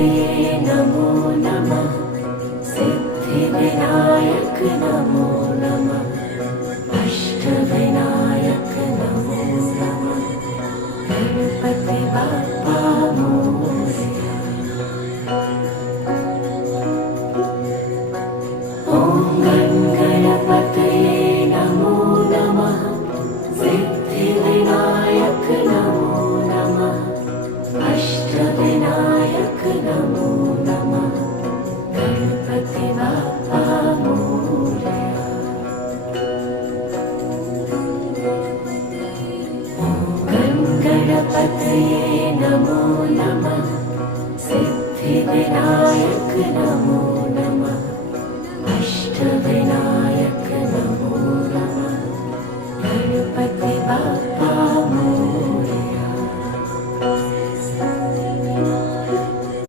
गणपतये नमो नमः। सिद्धिविनायक नमो नमः। अष्टविनायक नमो नमः। गणपति बाप्पा मोरया। ॐ गणपतये नमो नमः। सिद्धिविनायक नमो नमः। अष्टविनायक नमो नमः। गणपति बाप्पा मोरया। गणपतये नमो नमः। सिद्धिविनायक नमो नमः।